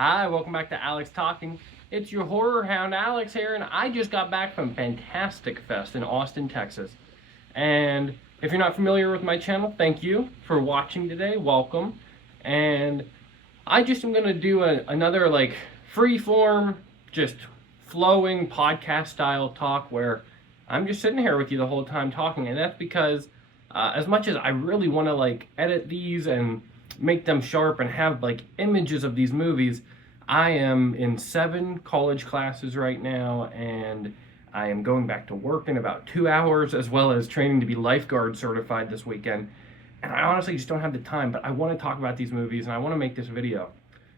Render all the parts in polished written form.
Hi, welcome back to Alex Talking. It's your horror hound Alex here, and I just got back from Fantastic Fest in Austin, Texas. And if you're not familiar with my channel, thank you for watching today. Welcome. And I just am gonna do another like free form, just flowing podcast style talk where I'm just sitting here with you the whole time talking, and that's because as much as I really want to like edit these and make them sharp and have like images of these movies, I am in 7 college classes right now, and I am going back to work in about 2 hours, as well as training to be lifeguard certified this weekend. And I honestly just don't have the time, but I want to talk about these movies and I want to make this video.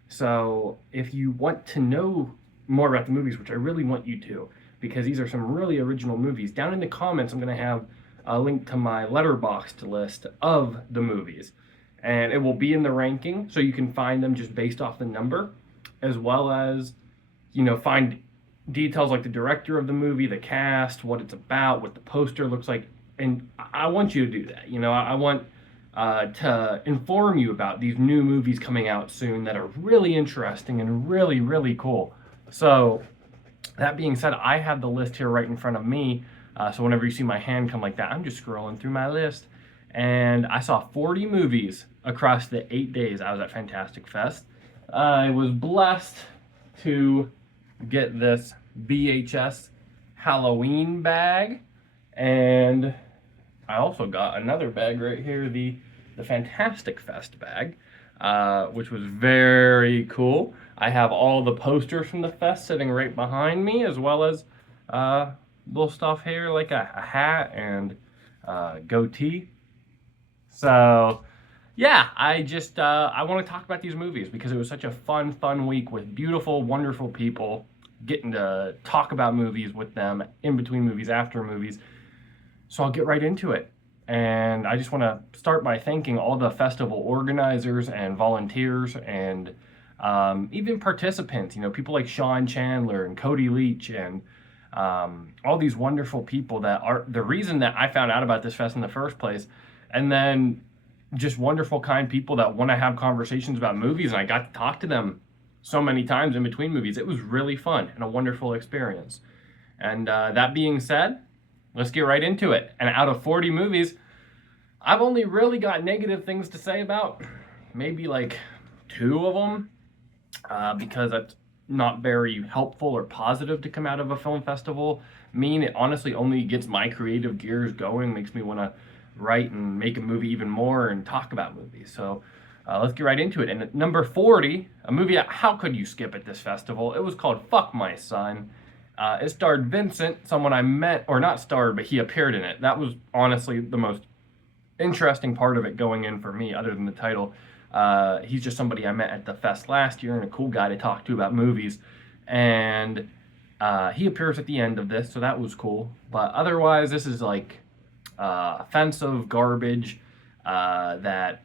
So if you want to know more about the movies, which I really want you to, because these are some really original movies, down in the comments I'm going to have a link to my Letterboxd list of the movies. And it will be in the ranking, so you can find them just based off the number, as well as, find details like the director of the movie, the cast, what it's about, what the poster looks like. And I want you to do that. I want to inform you about these new movies coming out soon that are really interesting and really, really cool. So, that being said, I have the list here right in front of me. So whenever you see my hand come like that, I'm just scrolling through my list. And I saw 40 movies across the 8 days I was at Fantastic Fest. I was blessed to get this VHS Halloween bag, and I also got another bag right here, the Fantastic Fest bag, which was very cool. I have all the posters from the fest sitting right behind me, as well as little stuff here like a hat and goatee. So yeah, I want to talk about these movies because it was such a fun week with beautiful, wonderful people, getting to talk about movies with them in between movies, after movies. So I'll get right into it. And I just want to start by thanking all the festival organizers and volunteers and even participants, people like Sean Chandler and Cody Leach and all these wonderful people that are the reason that I found out about this fest in the first place. And then just wonderful, kind people that want to have conversations about movies, and I got to talk to them so many times in between movies. It was really fun and a wonderful experience. And that being said, let's get right into it. And out of 40 movies, I've only really got negative things to say about maybe like 2 of them, because that's not very helpful or positive to come out of a film festival. It honestly only gets my creative gears going, makes me want to write and make a movie even more and talk about movies. So let's get right into it. And at number 40, a movie that how could you skip at this festival? It was called Fuck My Son. It starred Vincent, someone I met, or not starred, but he appeared in it. That was honestly the most interesting part of it going in for me, other than the title. He's just somebody I met at the fest last year and a cool guy to talk to about movies. And he appears at the end of this, so that was cool. But otherwise, this is like offensive garbage that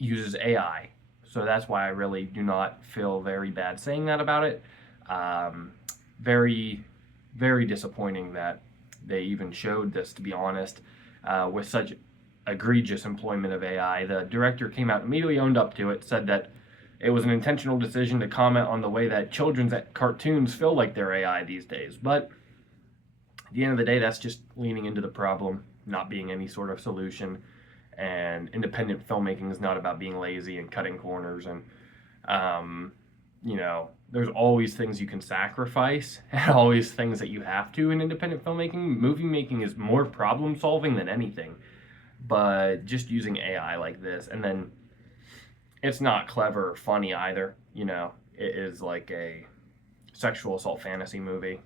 uses AI. So that's why I really do not feel very bad saying that about it. Very, very disappointing that they even showed this, to be honest, with such egregious employment of AI. The director came out, immediately owned up to it, said that it was an intentional decision to comment on the way that children's cartoons feel like they're AI these days. But at the end of the day, that's just leaning into the problem, not being any sort of solution. And independent filmmaking is not about being lazy and cutting corners. And, there's always things you can sacrifice and always things that you have to in independent filmmaking. Movie making is more problem solving than anything. But just using AI like this, and then it's not clever or funny either. It is like a sexual assault fantasy movie.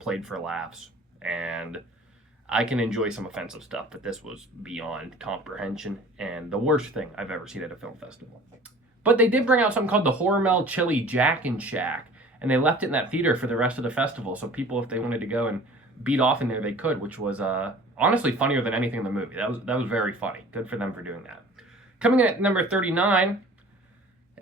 Played for laughs, and I can enjoy some offensive stuff, but this was beyond comprehension and the worst thing I've ever seen at a film festival. But they did bring out something called the Hormel Chili Jack and Shack, and they left it in that theater for the rest of the festival, so people, if they wanted to go and beat off in there, they could, which was honestly funnier than anything in the movie. That was very funny. Good for them for doing that. Coming in at number 39,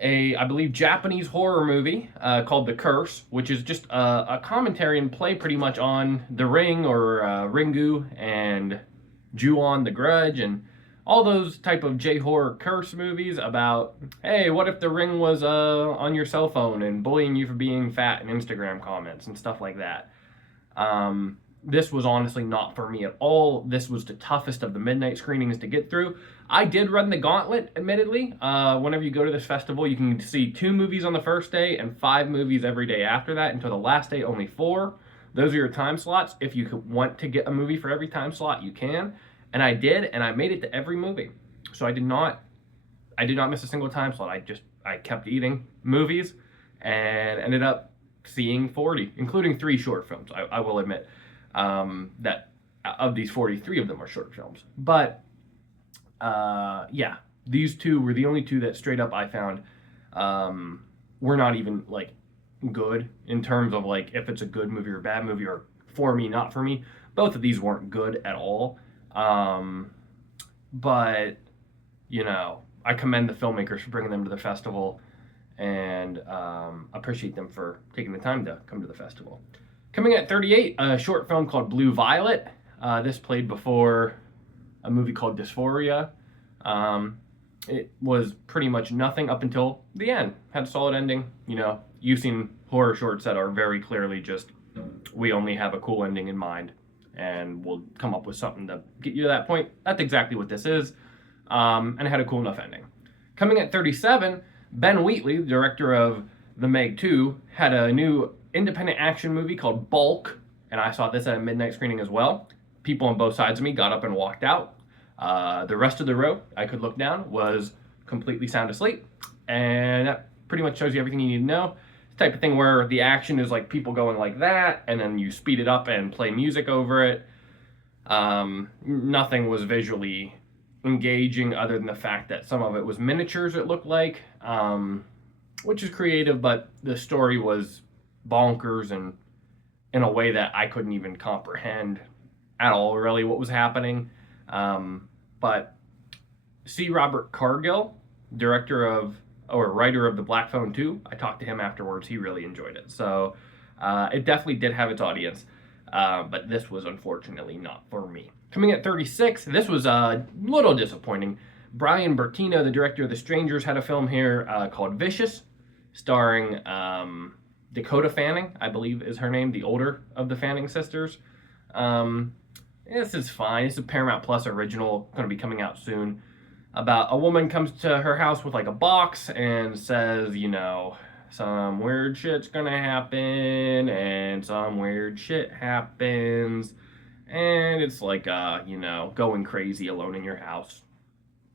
I believe, Japanese horror movie called The Curse, which is just a commentary and play pretty much on The Ring, or Ringu, and Ju-on, The Grudge, and all those type of J-horror curse movies about, hey, what if the Ring was on your cell phone and bullying you for being fat in Instagram comments and stuff like that. This was honestly not for me at all. This was the toughest of the midnight screenings to get through. I did run the gauntlet, admittedly. Whenever you go to this festival, you can see 2 movies on the first day and 5 movies every day after that. Until the last day, only 4. Those are your time slots. If you want to get a movie for every time slot, you can. And I did, and I made it to every movie. So I did not miss a single time slot. I kept eating movies and ended up seeing 40, including 3 short films, I will admit. That of these 43 of them are short films. But yeah, these 2 were the only 2 that straight up I found were not even like good in terms of like if it's a good movie or a bad movie or for me, not for me. Both of these weren't good at all. But you know, I commend the filmmakers for bringing them to the festival and appreciate them for taking the time to come to the festival. Coming at 38, a short film called Blue Violet. This played before a movie called Dysphoria. It was pretty much nothing up until the end. Had a solid ending. You know, you've seen horror shorts that are very clearly just, we only have a cool ending in mind and we'll come up with something to get you to that point. That's exactly what this is. And it had a cool enough ending. Coming at 37, Ben Wheatley, the director of The Meg 2, had a new independent action movie called Bulk, and I saw this at a midnight screening as well. People on both sides of me got up and walked out. The rest of the row, I could look down, was completely sound asleep, and that pretty much shows you everything you need to know. It's the type of thing where the action is like people going like that, and then you speed it up and play music over it. Nothing was visually engaging other than the fact that some of it was miniatures, it looked like, which is creative, but the story was bonkers and in a way that I couldn't even comprehend at all really what was happening. But C. Robert Cargill, director of or writer of The Black Phone 2, I talked to him afterwards. He really enjoyed it. So it definitely did have its audience, but this was unfortunately not for me. Coming at 36, this was a little disappointing. Brian Bertino, the director of The Strangers, had a film here called Vicious, starring Dakota Fanning, I believe is her name, the older of the Fanning sisters. This is fine. It's a Paramount Plus original, going to be coming out soon. About a woman comes to her house with like a box and says, you know, some weird shit's going to happen, and some weird shit happens. And it's like, you know, going crazy alone in your house,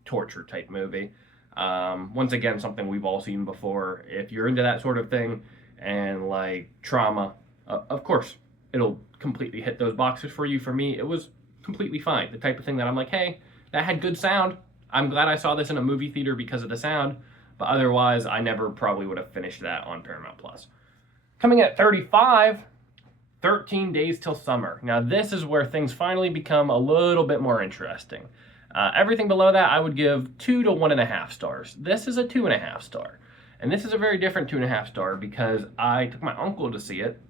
torture type movie. Once again, something we've all seen before. If you're into that sort of thing and like trauma, of course, it'll completely hit those boxes for you. For me, it was completely fine. The type of thing that I'm like, hey, that had good sound. I'm glad I saw this in a movie theater because of the sound, but otherwise, I never probably would have finished that on Paramount Plus. Coming at 35, 13 Days Till Summer. Now, this is where things finally become a little bit more interesting. Everything below that, I would give 2 to 1.5 stars. This is a 2.5 star. And this is a very different 2.5 star because I took my uncle to see it,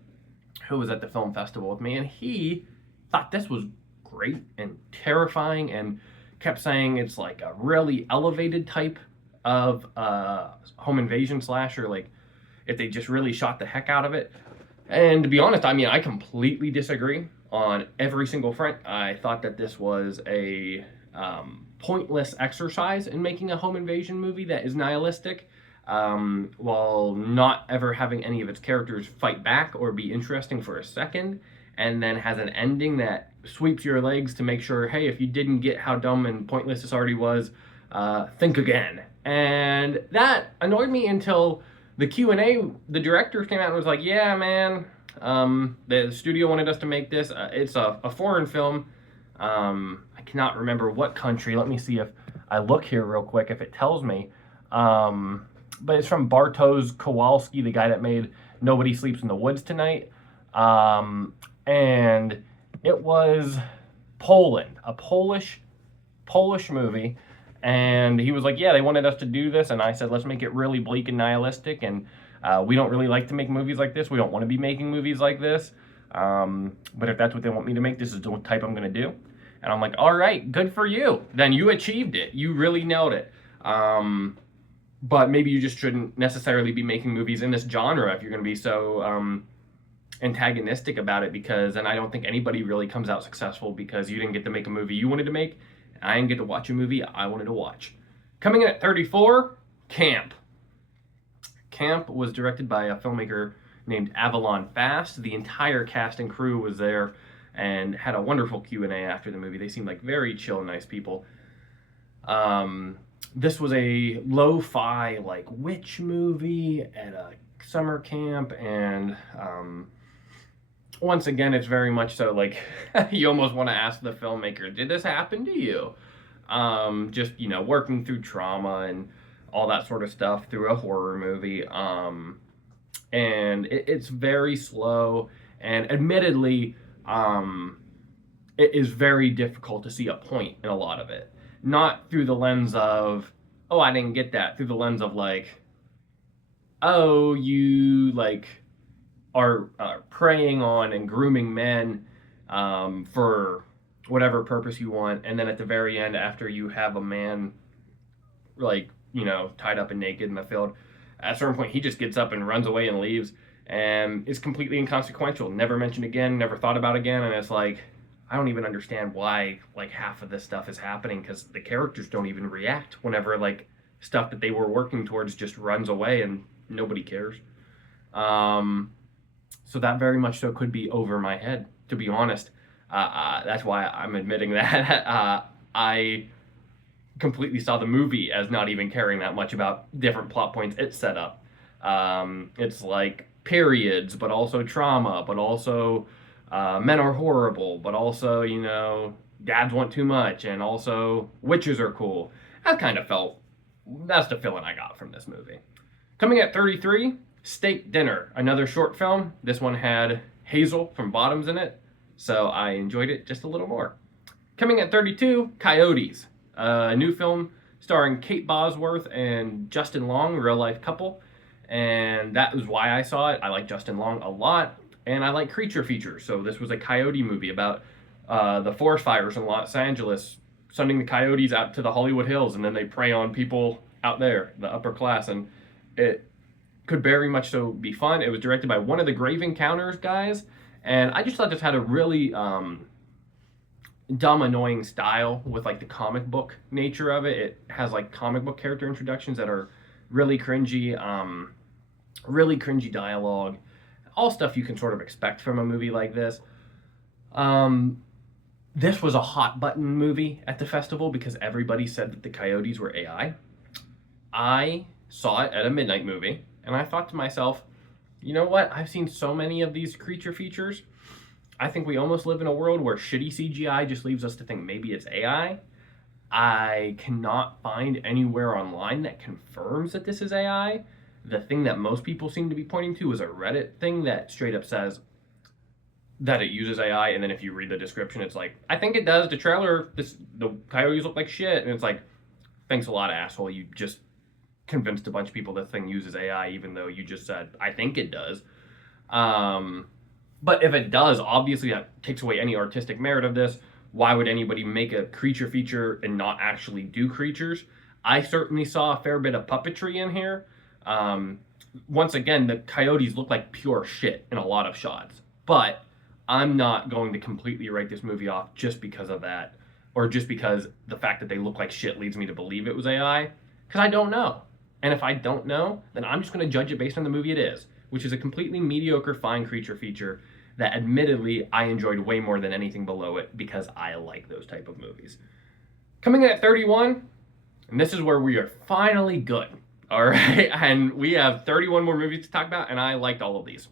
who was at the film festival with me, and he thought this was great and terrifying and kept saying it's like a really elevated type of home invasion slasher, like if they just really shot the heck out of it. And to be honest, I mean, I completely disagree on every single front. I thought that this was a pointless exercise in making a home invasion movie that is nihilistic, while not ever having any of its characters fight back or be interesting for a second, and then has an ending that sweeps your legs to make sure, hey, if you didn't get how dumb and pointless this already was, think again. And that annoyed me until the Q&A, the director came out and was like, yeah, man, the studio wanted us to make this. It's a foreign film. I cannot remember what country. Let me see if I look here real quick, if it tells me. But it's from Bartosz Kowalski, the guy that made Nobody Sleeps in the Woods Tonight. And it was Poland, a Polish movie. And he was like, yeah, they wanted us to do this. And I said, let's make it really bleak and nihilistic. And we don't really like to make movies like this. We don't want to be making movies like this. But if that's what they want me to make, this is the type I'm going to do. And I'm like, all right, good for you. Then you achieved it. You really nailed it. But maybe you just shouldn't necessarily be making movies in this genre if you're going to be so antagonistic about it, because, and I don't think anybody really comes out successful because you didn't get to make a movie you wanted to make. I didn't get to watch a movie I wanted to watch. Coming in at 34, Camp. Camp was directed by a filmmaker named Avalon Fast. The entire cast and crew was there and had a wonderful Q&A after the movie. They seemed like very chill, nice people. This was a lo-fi like witch movie at a summer camp, and once again, it's very much so like you almost want to ask the filmmaker, did this happen to you? Just, you know, working through trauma and all that sort of stuff through a horror movie. And it's very slow, and admittedly, it is very difficult to see a point in a lot of it. Not through the lens of, oh, I didn't get that. Through the lens of like, oh, you like are preying on and grooming men for whatever purpose you want, and then at the very end, after you have a man like, you know, tied up and naked in the field, at a certain point he just gets up and runs away and leaves and is completely inconsequential, never mentioned again, never thought about again. And it's like, I don't even understand why like half of this stuff is happening, because the characters don't even react whenever like stuff that they were working towards just runs away and nobody cares. So that very much so could be over my head, to be honest. That's why I'm admitting that. I completely saw the movie as not even caring that much about different plot points it set up. It's like periods, but also trauma, but also men are horrible, but also, you know, dads want too much, and also witches are cool. That's the feeling I got from this movie. Coming at 33, Steak Dinner, another short film. This one had Hazel from Bottoms in it, so I enjoyed it just a little more. Coming at 32, Coyotes, a new film starring Kate Bosworth and Justin Long, real life couple, and that was why I saw it. I like Justin Long a lot, and I like creature features, so this was a coyote movie about the forest fires in Los Angeles, sending the coyotes out to the Hollywood Hills, and then they prey on people out there, the upper class, and it could very much so be fun. It was directed by one of the Grave Encounters guys, and I just thought this had a really dumb, annoying style with like the comic book nature of it. It has like comic book character introductions that are really cringy dialogue, all stuff you can sort of expect from a movie like this. This was a hot button movie at the festival because everybody said that the coyotes were AI. I saw it at a midnight movie, and I thought to myself, you know what? I've seen so many of these creature features. I think we almost live in a world where shitty CGI just leaves us to think maybe it's AI. I cannot find anywhere online that confirms that this is AI. The thing that most people seem to be pointing to is a Reddit thing that straight up says that it uses AI, and then if you read the description, it's like, I think it does. The trailer, the coyotes look like shit, and it's like, thanks a lot, asshole. You just convinced a bunch of people this thing uses AI, even though you just said, I think it does. But if it does, obviously that takes away any artistic merit of this. Why would anybody make a creature feature and not actually do creatures? I certainly saw a fair bit of puppetry in here. Once again, the coyotes look like pure shit in a lot of shots. But I'm not going to completely write this movie off just because of that, or just because the fact that they look like shit leads me to believe it was AI, because I don't know. And if I don't know, then I'm just going to judge it based on the movie it is, which is a completely mediocre, fine creature feature that admittedly I enjoyed way more than anything below it because I like those type of movies. Coming in at 31, and this is where we are finally good, all right? And we have 31 more movies to talk about, and I liked all of these.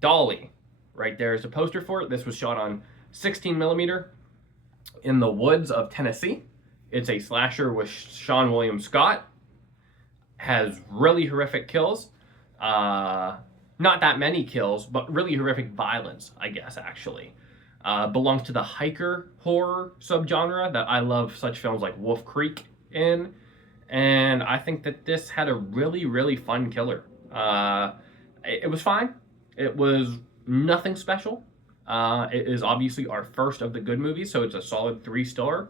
Dolly, right there is a poster for it. This was shot on 16 millimeter in the woods of Tennessee. It's a slasher with Sean William Scott. Has really horrific kills. Not that many kills, but really horrific violence, I guess, actually. Belongs to the hiker horror subgenre that I love such films like Wolf Creek in. And I think that this had a really, really fun killer. It was fine. It was nothing special. It is obviously our first of the good movies, so it's a solid 3-star.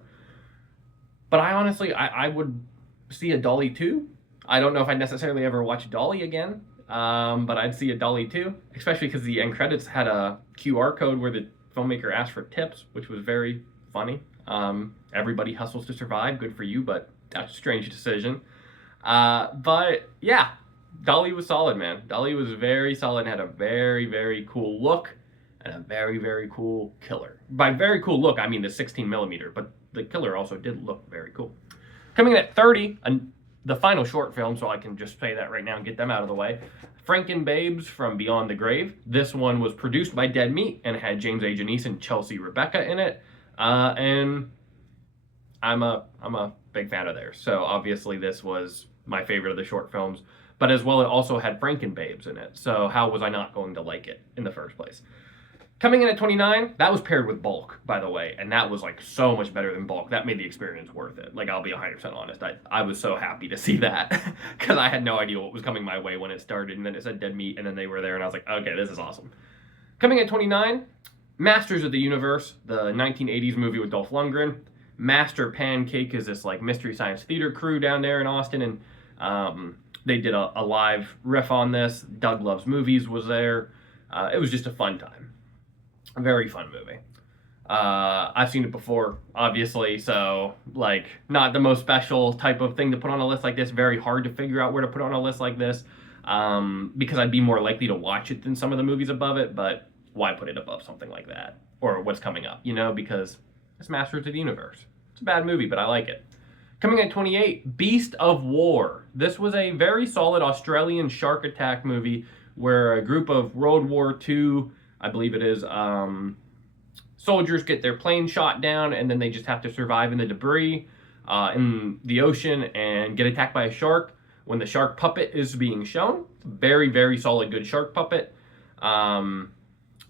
But I honestly, I would see a Dolly 2. I don't know if I'd necessarily ever watch Dolly again, but I'd see a Dolly 2, especially because the end credits had a QR code where the filmmaker asked for tips, which was very funny. Everybody hustles to survive, good for you, but that's a strange decision. But yeah, Dolly was solid, man. Dolly was very solid and had a very, very cool look and a very, very cool killer. By very cool look, I mean the 16 millimeter, but the killer also did look very cool. Coming in at 30, the final short film, so I can just say that right now and get them out of the way. Frankenbabes from Beyond the Grave. This one was produced by Dead Meat and had James A. Janisse and Chelsea Rebecca in it. And I'm a big fan of theirs. So obviously this was my favorite of the short films. But as well, it also had Frankenbabes in it. So how was I not going to like it in the first place? Coming in at 29, that was paired with Bulk, by the way, and that was like so much better than Bulk. That made the experience worth it. Like, I'll be 100% honest. I was so happy to see that because I had no idea what was coming my way when it started, and then it said Dead Meat, and then they were there, and I was like, okay, this is awesome. Coming at 29, Masters of the Universe, the 1980s movie with Dolph Lundgren. Master Pancake is this like Mystery Science Theater crew down there in Austin, and they did a live riff on this. Doug Loves Movies was there. It was just a fun time. A very fun movie. I've seen it before, obviously, so like not the most special type of thing to put on a list like this. Very hard to figure out where to put on a list like this, because I'd be more likely to watch it than some of the movies above it. But why put it above something like that or what's coming up? You know, because it's Masters of the Universe. It's a bad movie, but I like it. Coming at 28, Beast of War. This was a very solid Australian shark attack movie where a group of World War II, I believe it is, soldiers get their plane shot down, and then they just have to survive in the debris in the ocean and get attacked by a shark when the shark puppet is being shown. Very, very solid, good shark puppet.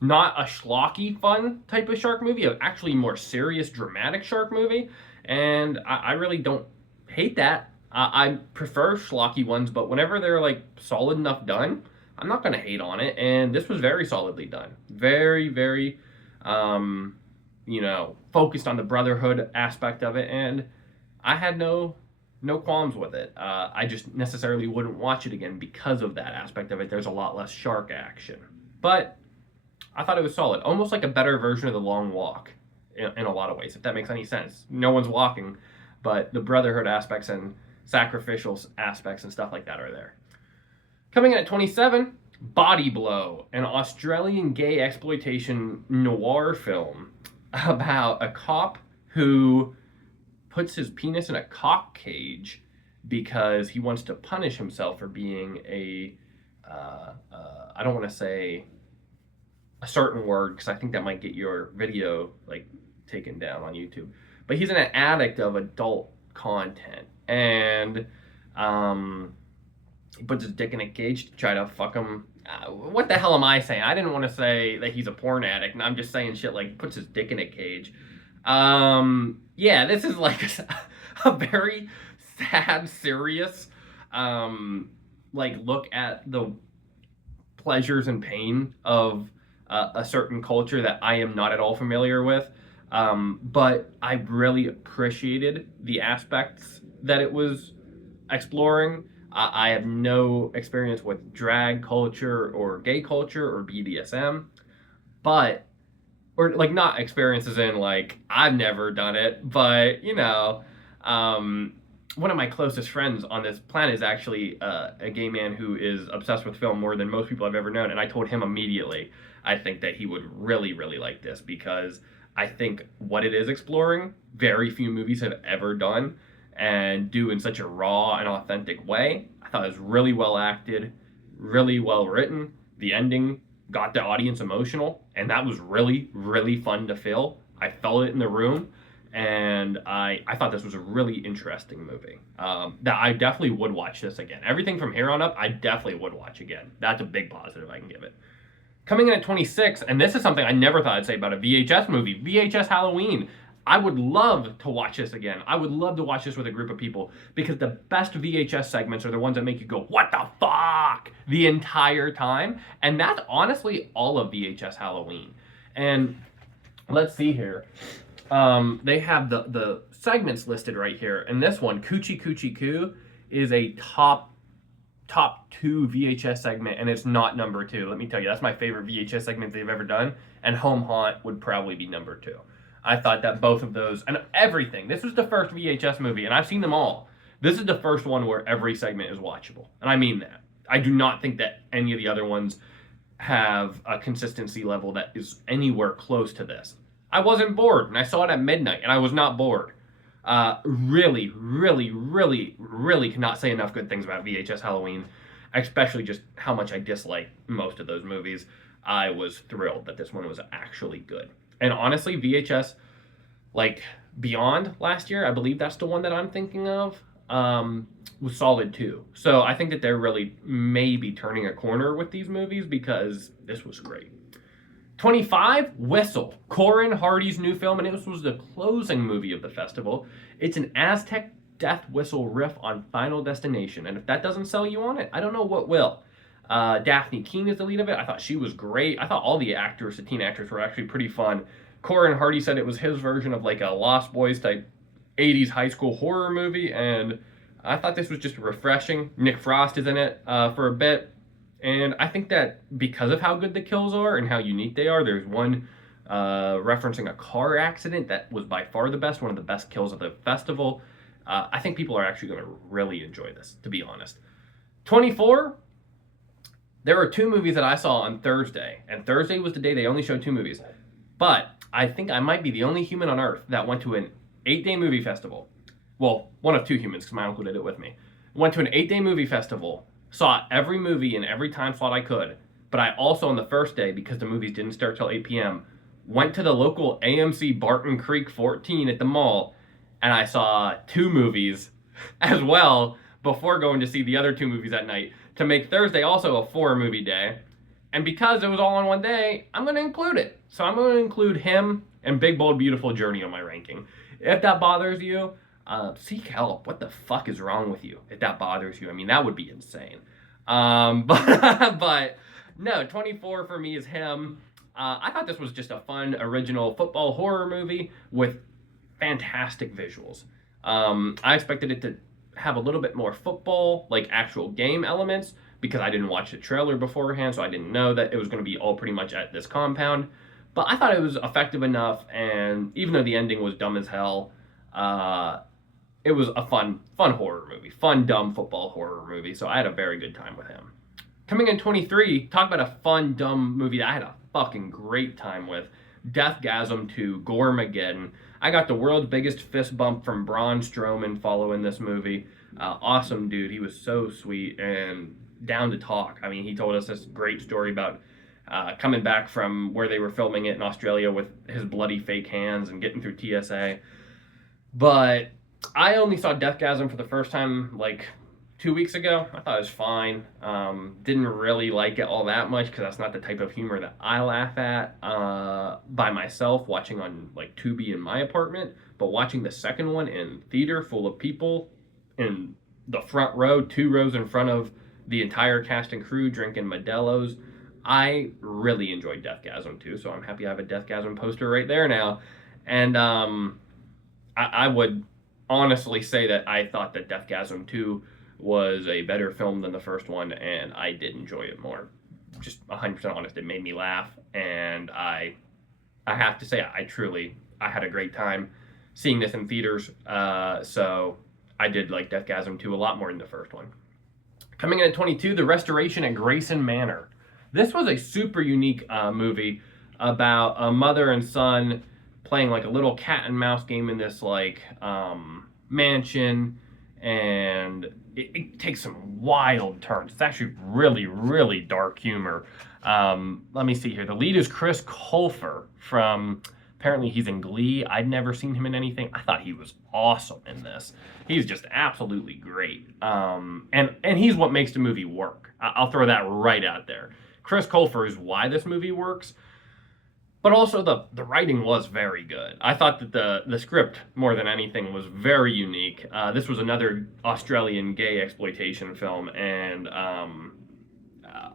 Not a schlocky, fun type of shark movie, actually more serious, dramatic shark movie, and I really don't hate that. I prefer schlocky ones, but whenever they're like solid enough done, I'm not going to hate on it, and this was very solidly done. Very, very, focused on the brotherhood aspect of it, and I had no qualms with it. I just necessarily wouldn't watch it again because of that aspect of it. There's a lot less shark action. But I thought it was solid. Almost like a better version of The Long Walk in a lot of ways, if that makes any sense. No one's walking, but the brotherhood aspects and sacrificial aspects and stuff like that are there. Coming in at 27, Body Blow, an Australian gay exploitation noir film about a cop who puts his penis in a cock cage because he wants to punish himself for being I don't want to say a certain word because I think that might get your video like taken down on YouTube. But he's an addict of adult content, and he puts his dick in a cage to try to fuck him. What the hell am I saying? I didn't want to say that he's a porn addict, and I'm just saying shit like puts his dick in a cage. Yeah, this is like a very sad, serious, look at the pleasures and pain of a certain culture that I am not at all familiar with. But I really appreciated the aspects that it was exploring. I have no experience with drag culture or gay culture or BDSM, or like not experiences in like I've never done it, but one of my closest friends on this planet is actually a gay man who is obsessed with film more than most people I've ever known, and I told him immediately I think that he would really, really like this because I think what it is exploring, very few movies have ever done and do in such a raw and authentic way. I thought it was really well acted, really well written. The ending got the audience emotional, and that was really, really fun to feel. I felt it in the room, and I thought this was a really interesting movie. That I definitely would watch this again. Everything from here on up, I definitely would watch again. That's a big positive I can give it. Coming in at 26, and this is something I never thought I'd say about a VHS movie, VHS Halloween. I would love to watch this again. I would love to watch this with a group of people because the best VHS segments are the ones that make you go, what the fuck, the entire time. And that's honestly all of VHS Halloween. And let's see here. They have the segments listed right here. And this one, Coochie Coochie Coo, is a top 2 VHS segment, and it's not number 2. Let me tell you, that's my favorite VHS segment they've ever done. And Home Haunt would probably be number 2. I thought that both of those, and everything. This was the first VHS movie, and I've seen them all. This is the first one where every segment is watchable, and I mean that. I do not think that any of the other ones have a consistency level that is anywhere close to this. I wasn't bored, and I saw it at midnight, and I was not bored. Really, really, really, really cannot say enough good things about VHS Halloween, especially just how much I dislike most of those movies. I was thrilled that this one was actually good. And honestly, VHS, like, Beyond last year, I believe that's the one that I'm thinking of, was solid too. So I think that they're really maybe turning a corner with these movies because this was great. 25, Whistle, Corin Hardy's new film, and it was the closing movie of the festival. It's an Aztec death whistle riff on Final Destination, and if that doesn't sell you on it, I don't know what will. Daphne Keane is the lead of it. I thought she was great. I thought all the actors, the teen actors, were actually pretty fun. Corin Hardy said it was his version of like a Lost Boys type 80s high school horror movie, and I thought this was just refreshing. Nick Frost is in it for a bit. And I think that because of how good the kills are and how unique they are, there's one referencing a car accident that was by far the best, one of the best kills of the festival. I think people are actually going to really enjoy this, to be honest. 24, there were 2 movies that I saw on Thursday, and Thursday was the day they only showed 2 movies. But I think I might be the only human on earth that went to an 8-day movie festival. Well, one of 2 humans, because my uncle did it with me. Went to an 8-day movie festival, saw every movie in every time slot I could, but I also on the first day, because the movies didn't start till 8 p.m., went to the local AMC Barton Creek 14 at the mall, and I saw 2 movies as well before going to see the other 2 movies at night to make Thursday also a 4-movie day. And because it was all on one day, I'm going to include it. So I'm going to include him and Big Bold Beautiful Journey on my ranking. If that bothers you, seek help. What the fuck is wrong with you? If that bothers you, I mean, that would be insane. But no, 24 for me is him. I thought this was just a fun, original football horror movie with fantastic visuals. I expected it to have a little bit more football, like actual game elements, because I didn't watch the trailer beforehand, so I didn't know that it was going to be all pretty much at this compound. But I thought it was effective enough, and even though the ending was dumb as hell, it was a fun horror movie. Fun, dumb football horror movie, so I had a very good time with him. Coming in 23, talk about a fun, dumb movie that I had a fucking great time with. Deathgasm 2, Goremageddon. I got the world's biggest fist bump from Braun Strowman following this movie. Awesome dude. He was so sweet and down to talk. I mean, he told us this great story about coming back from where they were filming it in Australia with his bloody fake hands and getting through TSA. But I only saw Deathgasm for the first time like 2 weeks ago. I thought it was fine. Didn't really like it all that much because that's not the type of humor that I laugh at by myself watching on like Tubi in my apartment. But watching the second one in theater full of people in the front row, 2 rows in front of the entire cast and crew drinking Modelo's, I really enjoyed Deathgasm 2. So I'm happy I have a Deathgasm poster right there now. And I would honestly say that I thought that Deathgasm 2 was a better film than the first one, and I did enjoy it more. Just 100% honest, it made me laugh, and I have to say, I had a great time seeing this in theaters, so I did like Deathgasm 2 a lot more than the first one. Coming in at 22, The Restoration at Grayson Manor. This was a super unique movie about a mother and son playing like a little cat and mouse game in this like mansion, and it takes some wild turns. It's actually really, really dark humor. Let me see here. The lead is Chris Colfer from, apparently he's in Glee. I'd never seen him in anything. I thought he was awesome in this. He's just absolutely great. And he's what makes the movie work. I'll throw that right out there. Chris Colfer is why this movie works. But also the writing was very good. I thought that the script, more than anything, was very unique. This was another Australian gay exploitation film, and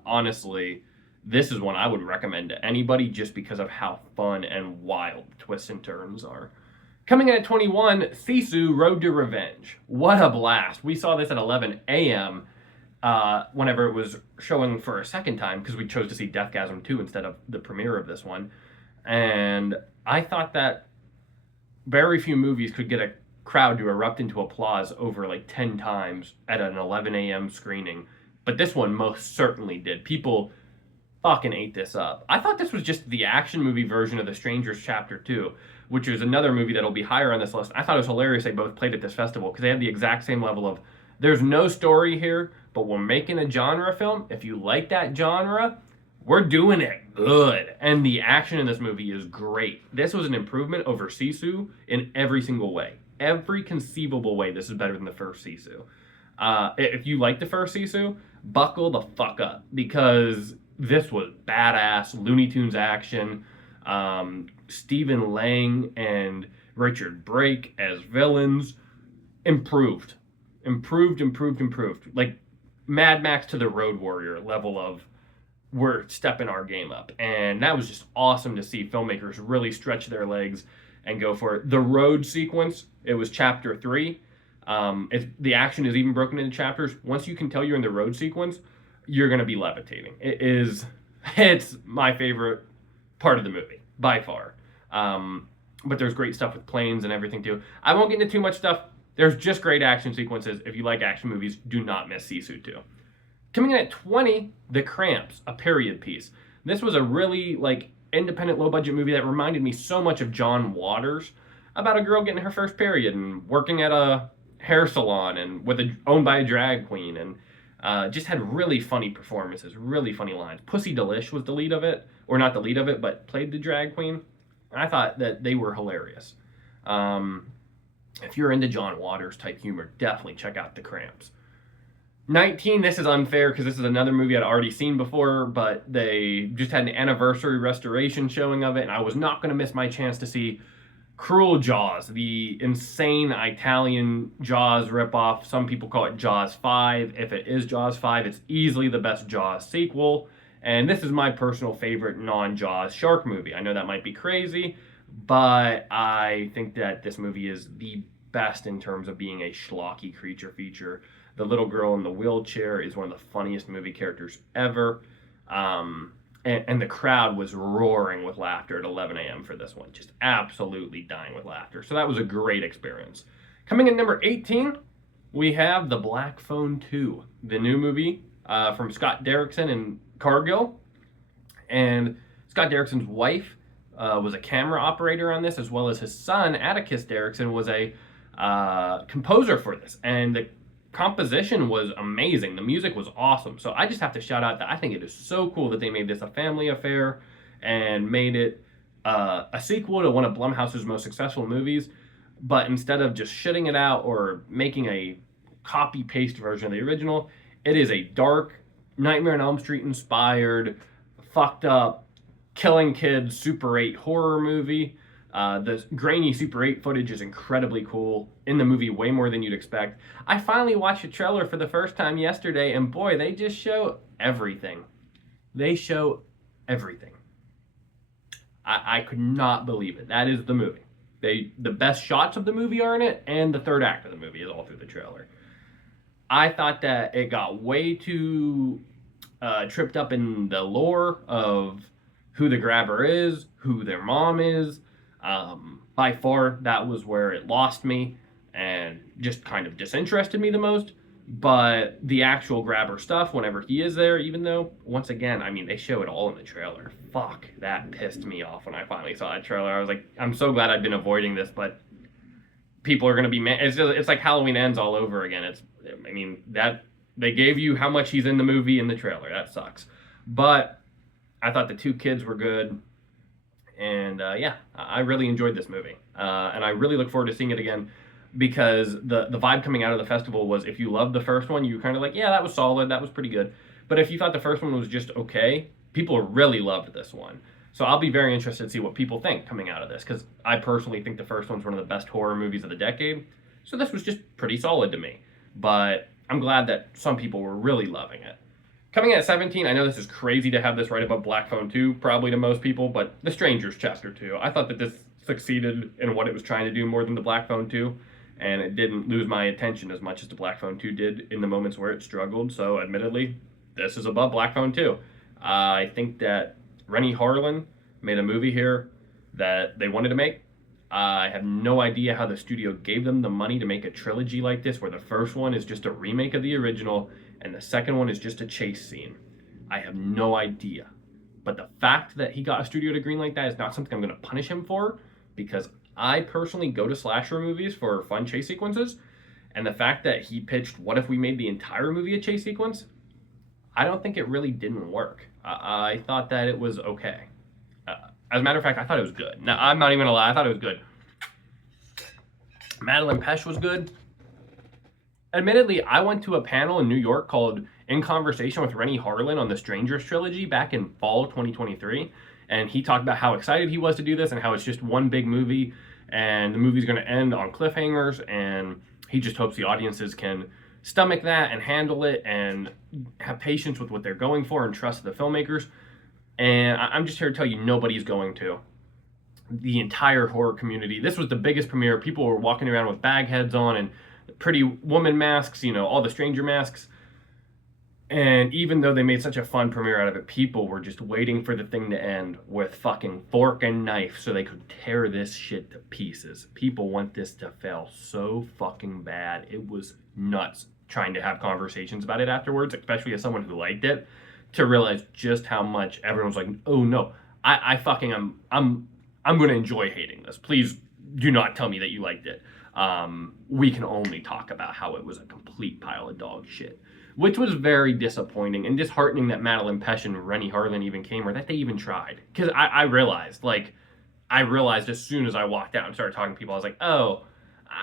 honestly, this is one I would recommend to anybody just because of how fun and wild the twists and turns are. Coming in at 21, Sisu Road to Revenge. What a blast. We saw this at 11 a.m. Whenever it was showing for a second time, because we chose to see Deathgasm 2 instead of the premiere of this one. And I thought that very few movies could get a crowd to erupt into applause over like 10 times at an 11 a.m. screening. But this one most certainly did. People fucking ate this up. I thought this was just the action movie version of The Strangers Chapter 2, which is another movie that'll be higher on this list. I thought it was hilarious they both played at this festival because they had the exact same level of, there's no story here, but we're making a genre film. If you like that genre, we're doing it good. And the action in this movie is great. This was an improvement over Sisu in every single way. Every conceivable way, this is better than the first Sisu. If you like the first Sisu, buckle the fuck up, because this was badass Looney Tunes action. Stephen Lang and Richard Brake as villains. Improved. Like Mad Max to the Road Warrior level of, we're stepping our game up. And that was just awesome to see filmmakers really stretch their legs and go for it. The road sequence, it was chapter 3. The action is even broken into chapters. Once you can tell you're in the road sequence, you're going to be levitating. It's my favorite part of the movie, by far. But there's great stuff with planes and everything too. I won't get into too much stuff. There's just great action sequences. If you like action movies, do not miss Sisu 2. Coming in at 20, The Cramps, a period piece. This was a really independent low-budget movie that reminded me so much of John Waters, about a girl getting her first period and working at a hair salon and owned by a drag queen, and just had really funny performances, really funny lines. Pussy Delish was the lead of it, or not the lead of it, but played the drag queen. And I thought that they were hilarious. If you're into John Waters type humor, definitely check out The Cramps. 19, this is unfair because this is another movie I'd already seen before, but they just had an anniversary restoration showing of it, and I was not going to miss my chance to see Cruel Jaws, the insane Italian Jaws ripoff. Some people call it Jaws 5. If it is Jaws 5, it's easily the best Jaws sequel, and this is my personal favorite non-Jaws shark movie. I know that might be crazy, but I think that this movie is the best in terms of being a schlocky creature feature. The little girl in the wheelchair is one of the funniest movie characters ever. And the crowd was roaring with laughter at 11 a.m. for this one. Just absolutely dying with laughter. So that was a great experience. Coming in number 18, we have The Black Phone 2, the new movie from Scott Derrickson and Cargill. And Scott Derrickson's wife was a camera operator on this, as well as his son, Atticus Derrickson, was a composer for this. And the composition was amazing. The music was awesome. So I just have to shout out that I think it is so cool that they made this a family affair and made it a sequel to one of Blumhouse's most successful movies. But instead of just shitting it out or making a copy-paste version of the original, it is a dark, Nightmare on Elm Street inspired, fucked up, killing kids Super 8 horror movie. The grainy Super 8 footage is incredibly cool in the movie, way more than you'd expect. I finally watched a trailer for the first time yesterday, and boy, they just show everything. They show everything. I could not believe it. That is the movie. The best shots of the movie are in it, and the third act of the movie is all through the trailer. I thought that it got way too tripped up in the lore of who the grabber is, who their mom is. By far, that was where it lost me and just kind of disinterested me the most. But the actual grabber stuff, whenever he is there, even though, once again, I mean, they show it all in the trailer. Fuck, that pissed me off when I finally saw that trailer. I was like, I'm so glad I've been avoiding this, but people are going to be mad. It's like Halloween Ends all over again. That they gave you how much he's in the movie in the trailer. That sucks. But I thought the two kids were good. And I really enjoyed this movie. And I really look forward to seeing it again, because the vibe coming out of the festival was, if you loved the first one, you were kind of like, yeah, that was solid, that was pretty good. But if you thought the first one was just okay, people really loved this one. So I'll be very interested to see what people think coming out of this, because I personally think the first one's one of the best horror movies of the decade. So this was just pretty solid to me. But I'm glad that some people were really loving it. Coming in at 17, I know this is crazy to have this right above Black Phone 2, probably to most people, but The Strangers Chapter 2. I thought that this succeeded in what it was trying to do more than the Black Phone 2, and it didn't lose my attention as much as the Black Phone 2 did in the moments where it struggled. So, admittedly, this is above Black Phone 2. I think that Renny Harlin made a movie here that they wanted to make. I have no idea how the studio gave them the money to make a trilogy like this, where the first one is just a remake of the original, and the second one is just a chase scene. I have no idea. But the fact that he got a studio to greenlight that is not something I'm going to punish him for, because I personally go to slasher movies for fun chase sequences, and the fact that he pitched, what if we made the entire movie a chase sequence? I don't think it really didn't work. I thought that it was okay. As a matter of fact, I thought it was good. Now, I'm not even gonna lie, I thought it was good. Madeleine Petsch was good. Admittedly, I went to a panel in New York called In Conversation with Renny Harlin on the Strangers trilogy back in fall 2023. And he talked about how excited he was to do this and how it's just one big movie and the movie's gonna end on cliffhangers, and he just hopes the audiences can stomach that and handle it and have patience with what they're going for and trust the filmmakers. And I'm just here to tell you, nobody's going to. The entire horror community, this was the biggest premiere. People were walking around with bag heads on and pretty woman masks, all the stranger masks. And even though they made such a fun premiere out of it, people were just waiting for the thing to end with fucking fork and knife so they could tear this shit to pieces. People want this to fail so fucking bad. It was nuts trying to have conversations about it afterwards, especially as someone who liked it, to realize just how much everyone was like, oh no, I'm going to enjoy hating this. Please do not tell me that you liked it. We can only talk about how it was a complete pile of dog shit, which was very disappointing and disheartening that Madeleine Petsch and Renny Harlin even came, or that they even tried. Because I realized as soon as I walked out and started talking to people, I was like, oh,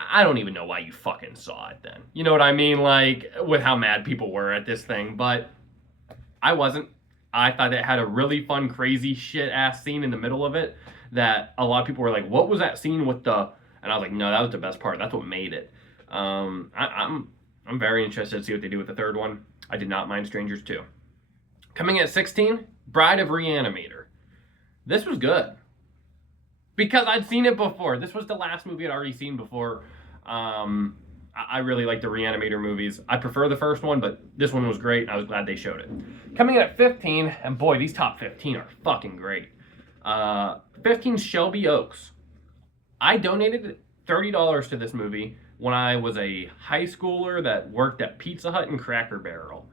I don't even know why you fucking saw it then. You know what I mean? Like, with how mad people were at this thing. But I wasn't. I thought it had a really fun, crazy shit-ass scene in the middle of it that a lot of people were like, what was that scene with the... And I was like, no, that was the best part. That's what made it. I'm very interested to see what they do with the third one. I did not mind Strangers 2. Coming at 16, Bride of Reanimator. This was good. Because I'd seen it before. This was the last movie I'd already seen before. I really like the Reanimator movies. I prefer the first one, but this one was great, and I was glad they showed it. Coming in at 15, and boy, these top 15 are fucking great. 15, Shelby Oaks. I donated $30 to this movie when I was a high schooler that worked at Pizza Hut and Cracker Barrel.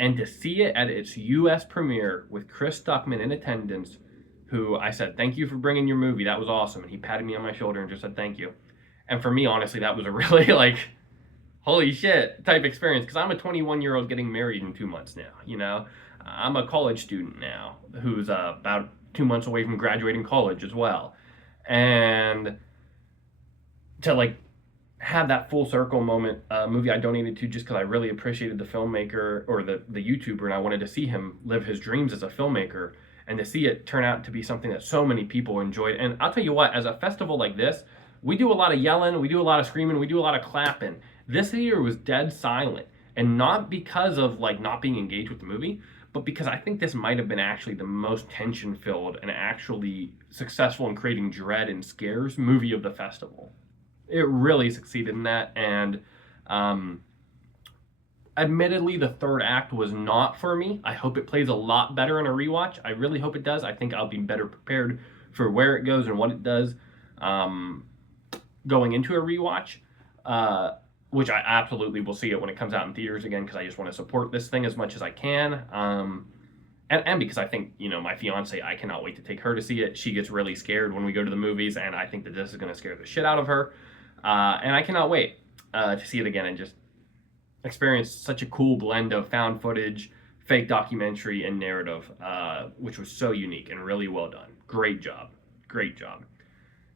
And to see it at its U.S. premiere with Chris Stuckman in attendance, who I said, thank you for bringing your movie, that was awesome. And he patted me on my shoulder and just said, thank you. And for me, honestly, that was a really, holy shit type experience. Because I'm a 21-year-old getting married in 2 months now, I'm a college student now who's about 2 months away from graduating college as well. And to, have that full circle moment, movie I donated to just because I really appreciated the filmmaker or the YouTuber, and I wanted to see him live his dreams as a filmmaker, and to see it turn out to be something that so many people enjoyed. And I'll tell you what, as a festival like this, we do a lot of yelling, we do a lot of screaming, we do a lot of clapping. This year was dead silent, and not because of not being engaged with the movie, but because I think this might have been actually the most tension-filled and actually successful in creating dread and scares movie of the festival. It really succeeded in that, and admittedly, the third act was not for me. I hope it plays a lot better in a rewatch. I really hope it does. I think I'll be better prepared for where it goes and what it does going into a rewatch, which I absolutely will see it when it comes out in theaters again, because I just want to support this thing as much as I can. And because I think, my fiance, I cannot wait to take her to see it. She gets really scared when we go to the movies, and I think that this is going to scare the shit out of her. And I cannot wait to see it again and just experience such a cool blend of found footage, fake documentary, and narrative, which was so unique and really well done. Great job. Great job.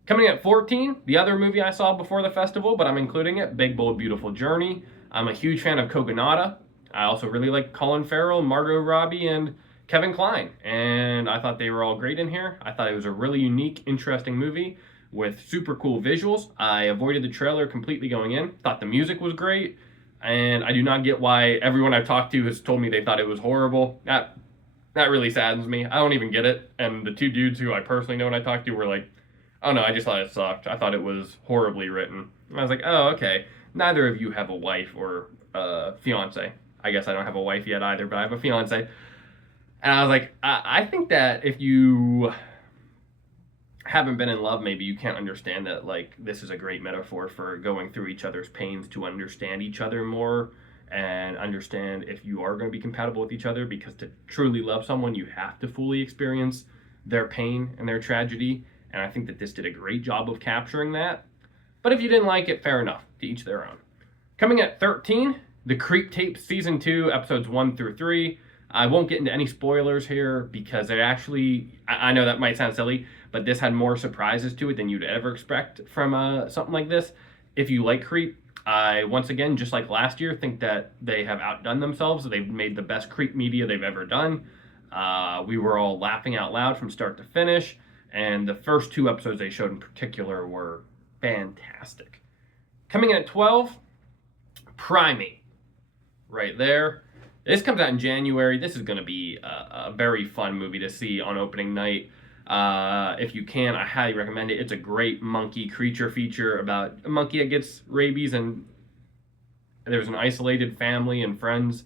Coming at 14, the other movie I saw before the festival, but I'm including it, Big Bold Beautiful Journey. I'm a huge fan of Kogonada. I also really like Colin Farrell, Margot Robbie, and Kevin Kline. And I thought they were all great in here. I thought it was a really unique, interesting movie with super cool visuals. I avoided the trailer completely going in. Thought the music was great. and I do not get why everyone I've talked to has told me they thought it was horrible. That really saddens me. I don't even get it. And the two dudes who I personally know and I talked to were like, "Oh no, I just thought it sucked. I thought it was horribly written." And I was like, "Oh, okay. Neither of you have a wife or a fiance. I guess I don't have a wife yet either, but I have a fiance." And I was like, I think that if you haven't been in love, maybe you can't understand that, like, this is a great metaphor for going through each other's pains to understand each other more and understand if you are going to be compatible with each other, because to truly love someone, you have to fully experience their pain and their tragedy. And I think that this did a great job of capturing that. But if you didn't like it, fair enough, to each their own. Coming at 13, The Creep Tapes Season 2, Episodes 1 through 3. I won't get into any spoilers here because they're actually, I know that might sound silly, but this had more surprises to it than you'd ever expect from something like this. If you like Creep, I, once again, just like last year, think that they have outdone themselves. They've made the best Creep media they've ever done. We were all laughing out loud from start to finish, and the first 2 episodes they showed in particular were fantastic. Coming in at 12, Primate. Right there. This comes out in January. This is going to be a very fun movie to see on opening night. If you can, I highly recommend it. It's a great monkey creature feature about a monkey that gets rabies, and there's an isolated family and friends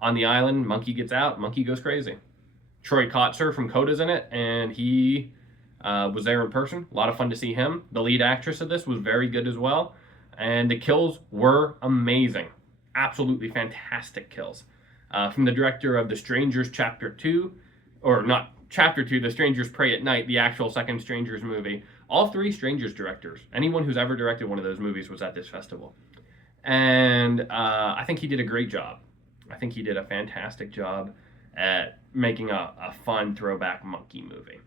on the island. Monkey gets out, monkey goes crazy. Troy Kotsur from Coda's in it, and he was there in person. A lot of fun to see him. The lead actress of this was very good as well, and the kills were amazing. Absolutely fantastic kills. From the director of The Strangers Chapter 2, or not Chapter 2, The Strangers Pray at Night, the actual second Strangers movie. All 3 Strangers directors. Anyone who's ever directed one of those movies was at this festival. And I think he did a great job. I think he did a fantastic job at making a fun throwback monkey movie.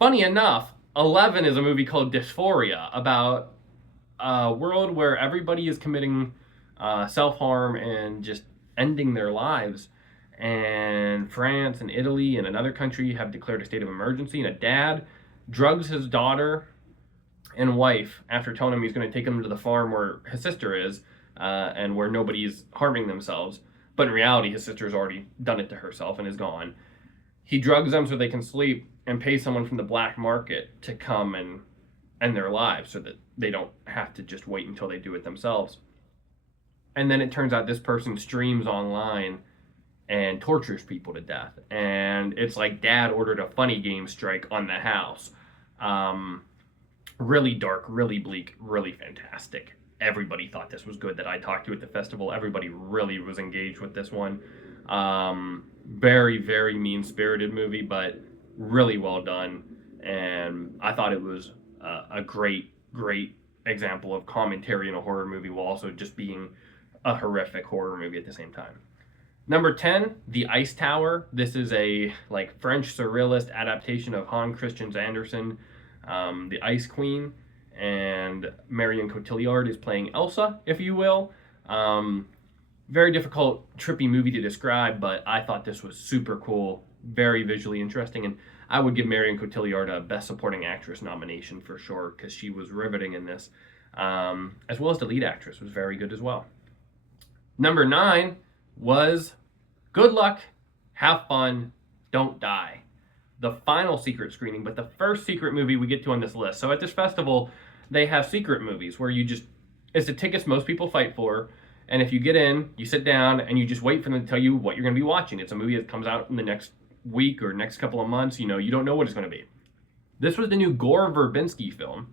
Funny enough, 11 is a movie called Dysphoria, about a world where everybody is committing self-harm and just ending their lives. And France and Italy and another country have declared a state of emergency, and a dad drugs his daughter and wife after telling him he's going to take them to the farm where his sister is, and where nobody's harming themselves. But in reality, his sister's already done it to herself and is gone. He drugs them so they can sleep and pays someone from the black market to come and end their lives so that they don't have to just wait until they do it themselves. And then it turns out this person streams online and tortures people to death. And it's like dad ordered a funny game strike on the house. Really dark, really bleak, really fantastic. Everybody thought this was good that I talked to at the festival. Everybody really was engaged with this one. Very, very mean-spirited movie, but really well done. And I thought it was a great, great example of commentary in a horror movie while also just being a horrific horror movie at the same time. Number 10, The Ice Tower. This is a French surrealist adaptation of Hans Christian Andersen, The Ice Queen, and Marion Cotillard is playing Elsa, if you will. Very difficult, trippy movie to describe, but I thought this was super cool, very visually interesting, and I would give Marion Cotillard a Best Supporting Actress nomination for sure, because she was riveting in this, as well as the lead actress was very good as well. Number 9 was Good Luck, Have Fun, Don't Die. The final secret screening, but the first secret movie we get to on this list. So at this festival, they have secret movies where it's the tickets most people fight for, and if you get in, you sit down, and you just wait for them to tell you what you're going to be watching. It's a movie that comes out in the next week or next couple of months. You don't know what it's going to be. This was the new Gore Verbinski film.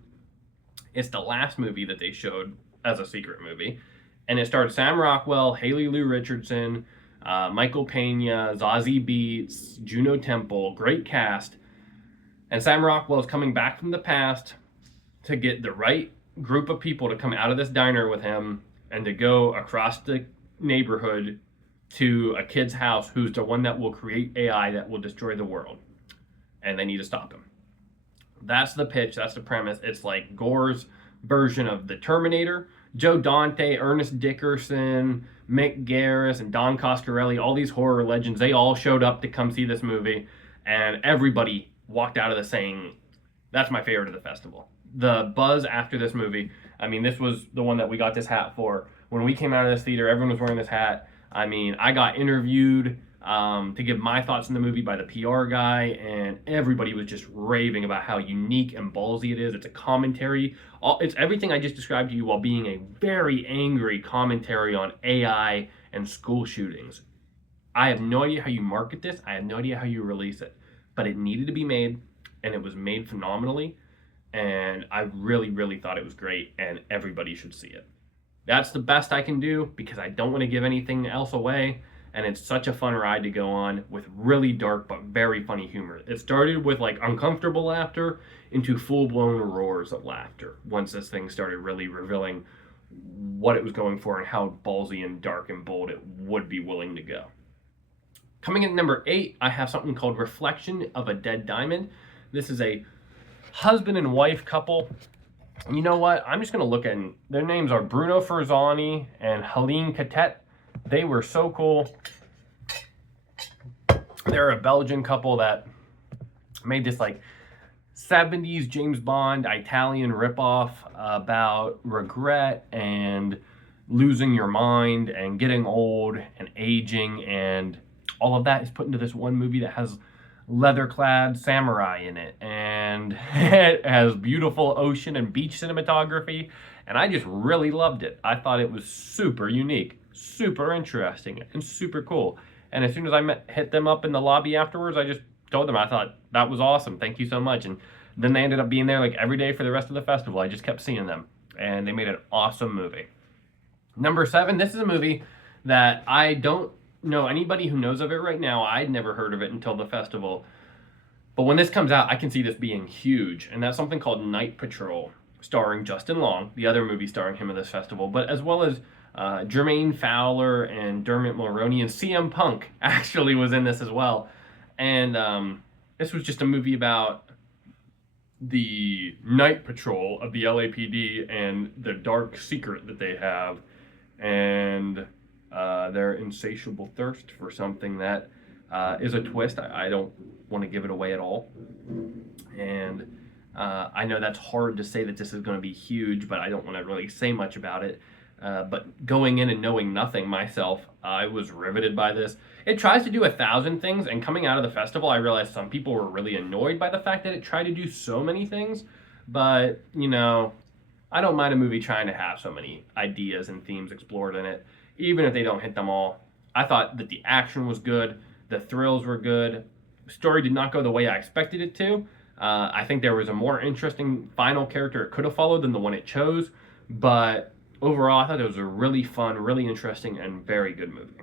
It's the last movie that they showed as a secret movie. And it starred Sam Rockwell, Haley Lou Richardson, Michael Pena, Zazie Beetz, Juno Temple, great cast. And Sam Rockwell is coming back from the past to get the right group of people to come out of this diner with him and to go across the neighborhood to a kid's house who's the one that will create AI that will destroy the world. And they need to stop him. That's the pitch, that's the premise. It's like Gore's version of The Terminator. Joe Dante, Ernest Dickerson, Mick Garris, and Don Coscarelli, all these horror legends, they all showed up to come see this movie, and everybody walked out of this saying, that's my favorite of the festival. The buzz after this movie, I mean, this was the one that we got this hat for, when we came out of this theater, everyone was wearing this hat. I mean, I got interviewed to give my thoughts on the movie by the PR guy, and everybody was just raving about how unique and ballsy it is. It's a commentary. It's everything I just described to you while being a very angry commentary on AI and school shootings. I have no idea how you market this. I have no idea how you release it, but it needed to be made, and it was made phenomenally, and I really, really thought it was great, and everybody should see it. That's the best I can do because I don't want to give anything else away. And it's such a fun ride to go on with really dark but very funny humor. It started with like uncomfortable laughter into full-blown roars of laughter once this thing started really revealing what it was going for and how ballsy and dark and bold it would be willing to go. Coming in number 8, I have something called Reflection of a Dead Diamond. This is a husband and wife couple. You know what? I'm just going to look at their names are Bruno Ferzani and Helene Catet. They were so cool. They're a Belgian couple that made this like 70s James Bond Italian ripoff about regret and losing your mind and getting old and aging, and all of that is put into this one movie that has leather-clad samurai in it, and it has beautiful ocean and beach cinematography, and I just really loved it. I thought it was super unique, super interesting, and super cool. And as soon as I hit them up in the lobby afterwards, I just told them I thought that was awesome. Thank you so much. And then they ended up being there like every day for the rest of the festival. I just kept seeing them, and they made an awesome movie. Number 7, this is a movie that I don't know anybody who knows of it right now. I'd never heard of it until the festival. But when this comes out, I can see this being huge. And that's something called Night Patrol, starring Justin Long, the other movie starring him at this festival, but as well as Jermaine Fowler and Dermot Mulroney, and CM Punk actually was in this as well. And this was just a movie about the night patrol of the LAPD and the dark secret that they have, and their insatiable thirst for something that is a twist. I don't want to give it away at all. And I know that's hard to say that this is going to be huge, but I don't want to really say much about it. But going in and knowing nothing myself, I was riveted by this. It tries to do 1,000 things, and coming out of the festival, I realized some people were really annoyed by the fact that it tried to do so many things. But, you know, I don't mind a movie trying to have so many ideas and themes explored in it, even if they don't hit them all. I thought that the action was good, the thrills were good, the story did not go the way I expected it to. I think there was a more interesting final character it could have followed than the one it chose, but overall, I thought it was a really fun, really interesting, and very good movie.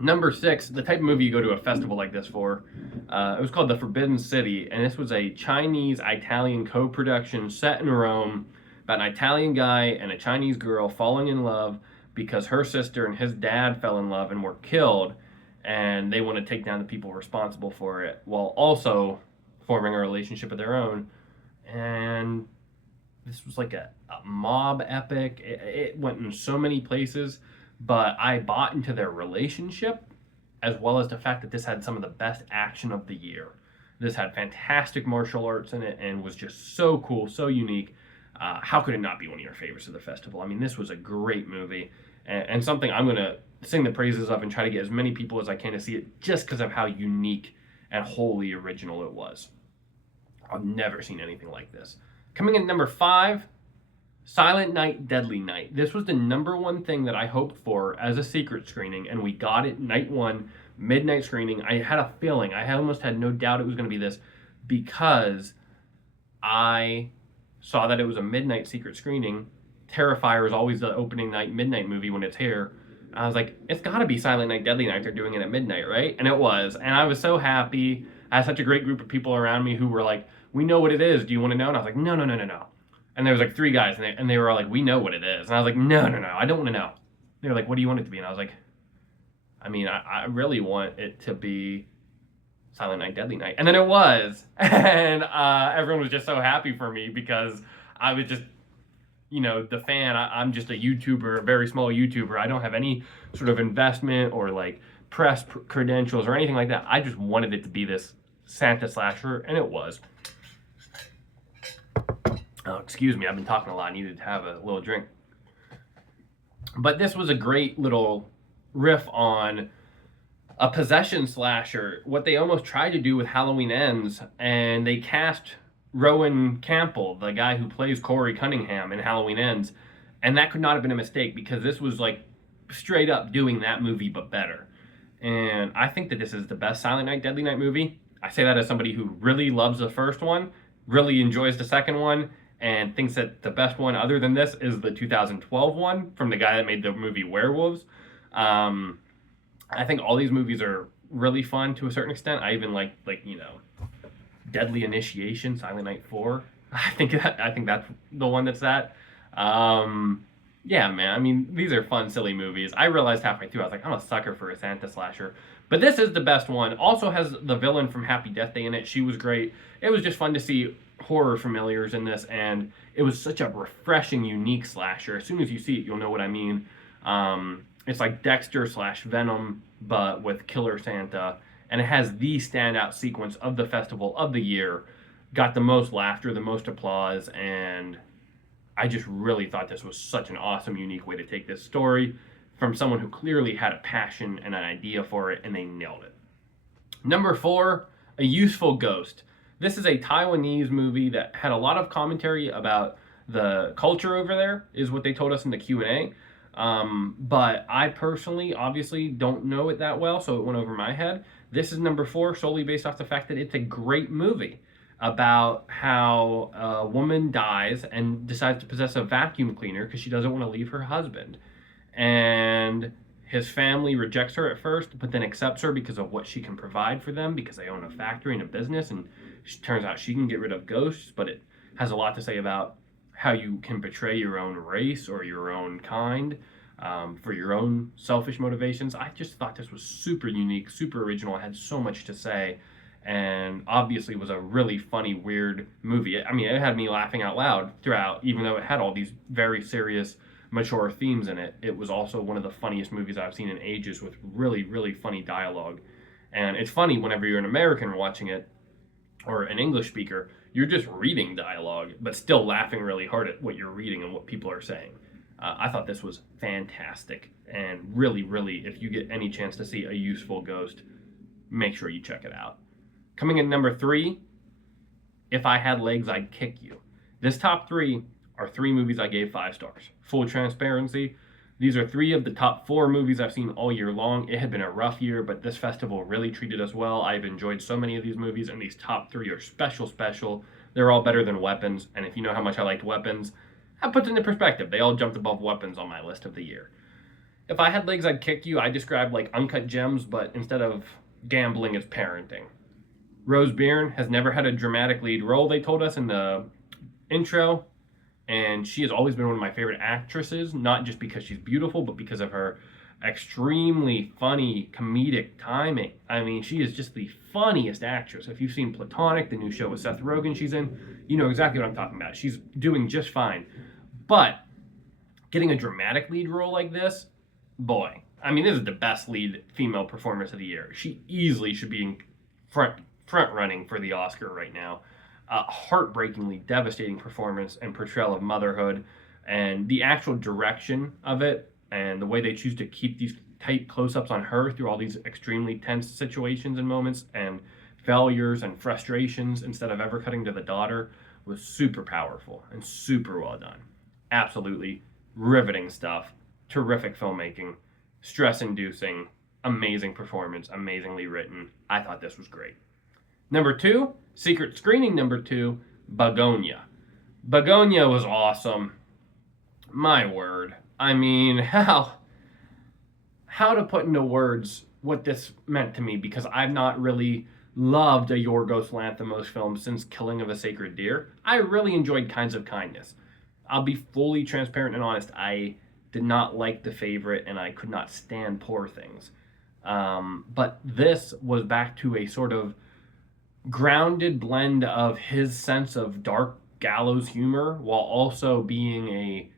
Number 6, the type of movie you go to a festival like this for, it was called The Forbidden City, and this was a Chinese-Italian co-production set in Rome about an Italian guy and a Chinese girl falling in love because her sister and his dad fell in love and were killed, and they want to take down the people responsible for it, while also forming a relationship of their own. And this was like a mob epic. It went in so many places, but I bought into their relationship, as well as the fact that this had some of the best action of the year. This had fantastic martial arts in it and was just so cool, so unique. How could it not be one of your favorites of the festival? I mean, this was a great movie, and something I'm going to sing the praises of and try to get as many people as I can to see it, just because of how unique and wholly original it was. I've never seen anything like this. Coming in number 5, Silent Night, Deadly Night. This was the number one thing that I hoped for as a secret screening, and we got it night 1, midnight screening. I had a feeling, I almost had no doubt it was going to be this, because I saw that it was a midnight secret screening. Terrifier is always the opening night midnight movie when it's here. I was like, it's got to be Silent Night, Deadly Night. They're doing it at midnight, right? And it was. And I was so happy. I had such a great group of people around me who were like, we know what it is. Do you want to know? And I was like, no. And there was like 3 guys, and they were all like, we know what it is. And I was like, no, I don't want to know. They were like, what do you want it to be? And I was like, I mean, I really want it to be Silent Night, Deadly Night. And then it was. And everyone was just so happy for me because I was just, you know, the fan. I'm just a YouTuber, a very small YouTuber. I don't have any sort of investment or like press credentials or anything like that. I just wanted it to be this Santa slasher, and it was. Oh, excuse me, I've been talking a lot. I needed to have a little drink. But this was a great little riff on a possession slasher, what they almost tried to do with Halloween Ends, and they cast Rowan Campbell, the guy who plays Corey Cunningham in Halloween Ends, and that could not have been a mistake because this was like straight up doing that movie but better. And I think that this is the best Silent Night, Deadly Night movie. I say that as somebody who really loves the first one, really enjoys the second one, and thinks that the best one other than this is the 2012 one from the guy that made the movie Werewolves. I think all these movies are really fun to a certain extent. I even like Deadly Initiation, Silent Night 4. I think that's the one that's that. Yeah, man. I mean, these are fun, silly movies. I realized halfway through, I was like, I'm a sucker for a Santa slasher. But this is the best one. Also has the villain from Happy Death Day in it. She was great. It was just fun to see horror familiars in this, and it was such a refreshing, unique slasher. As soon as you see it, you'll know what I mean. It's like Dexter / Venom, but with Killer Santa. And it has the standout sequence of the festival of the year. Got the most laughter, the most applause, and I just really thought this was such an awesome, unique way to take this story from someone who clearly had a passion and an idea for it, and they nailed it. Number 4, A Useful Ghost. This is a Taiwanese movie that had a lot of commentary about the culture over there, is what they told us in the Q&A. But I personally, obviously, don't know it that well, so it went over my head. This is number 4, solely based off the fact that it's a great movie about how a woman dies and decides to possess a vacuum cleaner because she doesn't want to leave her husband. And his family rejects her at first, but then accepts her because of what she can provide for them, because they own a factory and a business, and it turns out she can get rid of ghosts, but it has a lot to say about how you can betray your own race or your own kind for your own selfish motivations. I just thought this was super unique, super original. It had so much to say, and obviously was a really funny, weird movie. I mean, it had me laughing out loud throughout, even though it had all these very serious, mature themes in it. It was also one of the funniest movies I've seen in ages, with really, really funny dialogue. And it's funny whenever you're an American watching it, or an English speaker, you're just reading dialogue, but still laughing really hard at what you're reading and what people are saying. I thought this was fantastic, and really, really, if you get any chance to see A Useful Ghost, make sure you check it out. Coming in number 3, If I Had Legs, I'd Kick You. This top 3 are 3 movies I gave 5 stars. Full transparency, these are 3 of the top 4 movies I've seen all year long. It had been a rough year, but this festival really treated us well. I've enjoyed so many of these movies, and these top 3 are special. They're all better than Weapons, and if you know how much I liked Weapons, that puts it into perspective. They all jumped above Weapons on my list of the year. If I Had Legs, I'd Kick You, I described like Uncut Gems, but instead of gambling, it's parenting. Rose Byrne has never had a dramatic lead role, they told us in the intro, and she has always been one of my favorite actresses, not just because she's beautiful, but because of her extremely funny comedic timing. I mean, she is just the funniest actress. If you've seen Platonic, the new show with Seth Rogen she's in, you know exactly what I'm talking about. She's doing just fine. But getting a dramatic lead role like this, boy, I mean, this is the best lead female performance of the year. She easily should be in front running for the Oscar right now. Heartbreakingly devastating performance and portrayal of motherhood, and the actual direction of it, and the way they choose to keep these tight close-ups on her through all these extremely tense situations and moments and failures and frustrations instead of ever cutting to the daughter, was super powerful and super well done. Absolutely riveting stuff. Terrific filmmaking, stress-inducing, amazing performance, amazingly written. I thought this was great. Number 2, secret screening number 2, Begonia. Begonia was awesome. My word. I mean, how to put into words what this meant to me, because I've not really loved a Yorgos Lanthimos film since Killing of a Sacred Deer. I really enjoyed Kinds of Kindness. I'll be fully transparent and honest. I did not like The Favorite, and I could not stand Poor Things. But this was back to a sort of grounded blend of his sense of dark gallows humor while also being a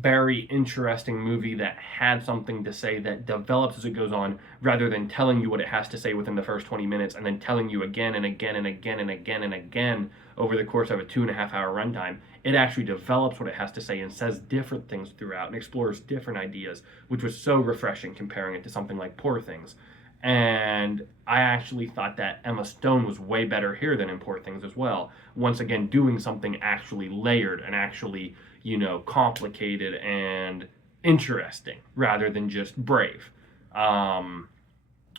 very interesting movie that had something to say that develops as it goes on, rather than telling you what it has to say within the first 20 minutes and then telling you again and again and again and again and again over the course of a 2.5 hour runtime. It actually develops what it has to say and says different things throughout and explores different ideas, which was so refreshing comparing it to something like Poor Things. And I actually thought that Emma Stone was way better here than in Poor Things as well. Once again, doing something actually layered and actually, complicated and interesting rather than just brave.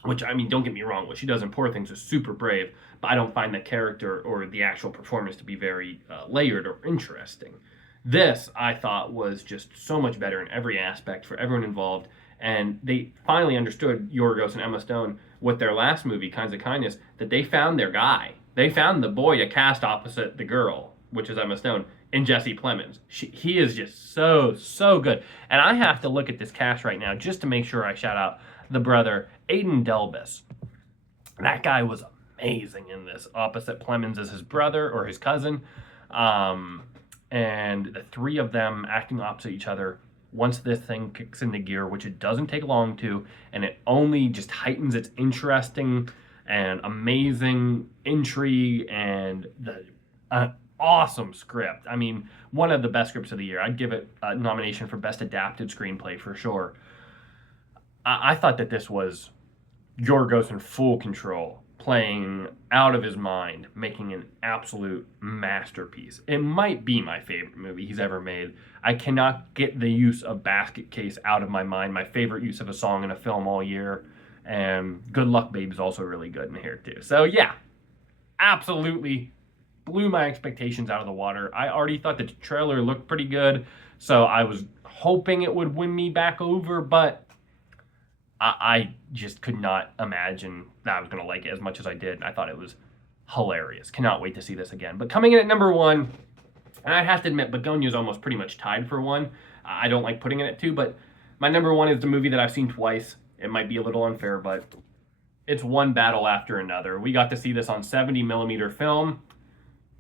Which, I mean, don't get me wrong, what she does in Poor Things is super brave, but I don't find the character or the actual performance to be very layered or interesting. This, I thought, was just so much better in every aspect for everyone involved. And they finally understood, Yorgos and Emma Stone, with their last movie, Kinds of Kindness, that they found their guy. They found the boy to cast opposite the girl, which is Emma Stone, in Jesse Plemons. He is just so good. And I have to look at this cast right now just to make sure I shout out the brother, Aidan Delbus. That guy was amazing in this, opposite Plemons as his brother or his cousin. And the three of them acting opposite each other once this thing kicks into gear, which it doesn't take long to, and it only just heightens its interesting and amazing intrigue and the awesome script. I mean, one of the best scripts of the year. I'd give it a nomination for Best Adapted Screenplay for sure. I thought that this was Yorgos in full control, playing out of his mind, making an absolute masterpiece. It might be my favorite movie he's ever made. I cannot get the use of Basket Case out of my mind, my favorite use of a song in a film all year. And Good Luck Babe is also really good in here too. So yeah, absolutely blew my expectations out of the water. I already thought the trailer looked pretty good, so I was hoping it would win me back over, but I just could not imagine that I was going to like it as much as I did. I thought it was hilarious. Cannot wait to see this again. But coming in at number one, and I have to admit, Begonia is almost pretty much tied for one. I don't like putting it at two, but my number one is the movie that I've seen twice. It might be a little unfair, but it's One Battle After Another. We got to see this on 70 millimeter film,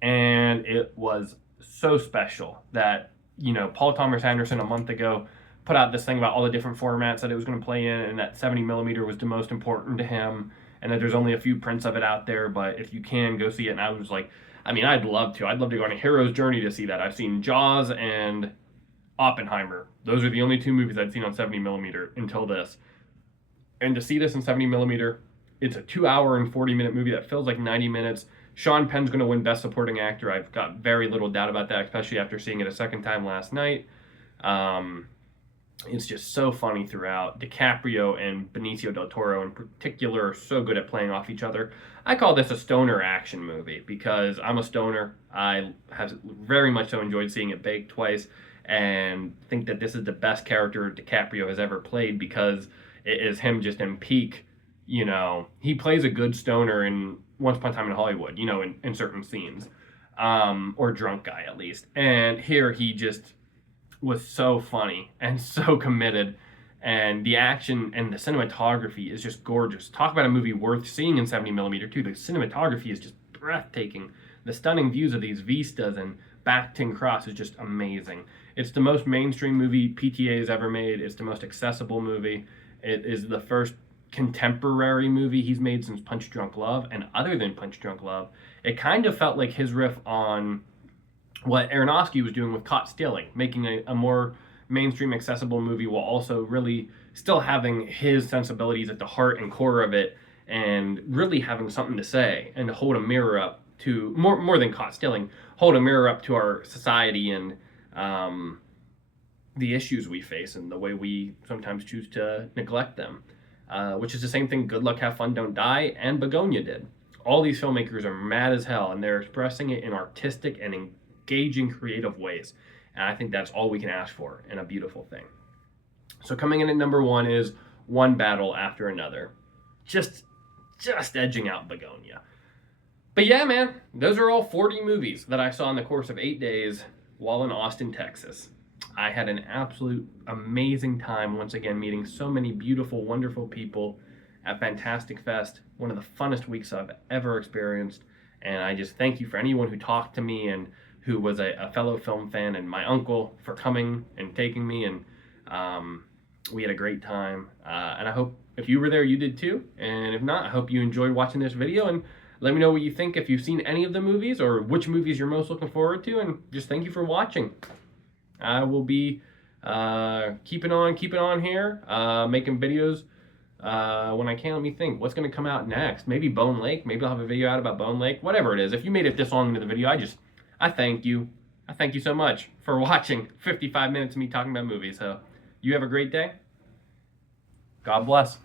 and it was so special that, Paul Thomas Anderson a month ago put out this thing about all the different formats that it was going to play in, and that 70 millimeter was the most important to him, and that there's only a few prints of it out there, but if you can, go see it. And I was like, I mean, I'd love to go on a hero's journey to see that. I've seen Jaws and Oppenheimer. Those are the only two movies I'd seen on 70 millimeter until this. And to see this in 70 millimeter, it's a 2 hour and 40-minute movie that feels like 90 minutes. Sean Penn's going to win Best Supporting Actor. I've got very little doubt about that, especially after seeing it a second time last night. It's just so funny throughout. DiCaprio and Benicio del Toro in particular are so good at playing off each other. I call this a stoner action movie because I'm a stoner. I have very much so enjoyed seeing it baked twice, and think that this is the best character DiCaprio has ever played because it is him just in peak. He plays a good stoner in Once Upon a Time in Hollywood, in certain scenes, or drunk guy at least. And here he just was so funny and so committed, and the action and the cinematography is just gorgeous. Talk about a movie worth seeing in 70 millimeter too. The cinematography is just breathtaking. The stunning views of these vistas and Bacton Cross is just amazing. It's the most mainstream movie PTA has ever made. It's the most accessible movie. It is the first contemporary movie he's made since Punch Drunk Love, and other than Punch Drunk Love, it kind of felt like his riff on what Aronofsky was doing with Caught Stealing, making a more mainstream accessible movie while also really still having his sensibilities at the heart and core of it, and really having something to say and to hold a mirror up to, more than Caught Stealing, hold a mirror up to our society and the issues we face and the way we sometimes choose to neglect them, which is the same thing Good Luck, Have Fun, Don't Die and Begonia did. All these filmmakers are mad as hell, and they're expressing it in artistic and engaging, creative ways. And I think that's all we can ask for, and a beautiful thing. So coming in at number one is One Battle After Another. Just edging out Begonia. But yeah, man, those are all 40 movies that I saw in the course of 8 days while in Austin, Texas. I had an absolute amazing time once again meeting so many beautiful, wonderful people at Fantastic Fest. One of the funnest weeks I've ever experienced. And I just thank you for anyone who talked to me and who was a fellow film fan, and my uncle for coming and taking me, and we had a great time. And I hope if you were there, you did too. And if not, I hope you enjoyed watching this video, and let me know what you think if you've seen any of the movies or which movies you're most looking forward to. And just thank you for watching. I will be keeping on here, making videos when I can. Let me think, what's going to come out next? Maybe Bone Lake. Maybe I'll have a video out about Bone Lake. Whatever it is, if you made it this long into the video, I thank you. I thank you so much for watching 55 minutes of me talking about movies. So you have a great day. God bless.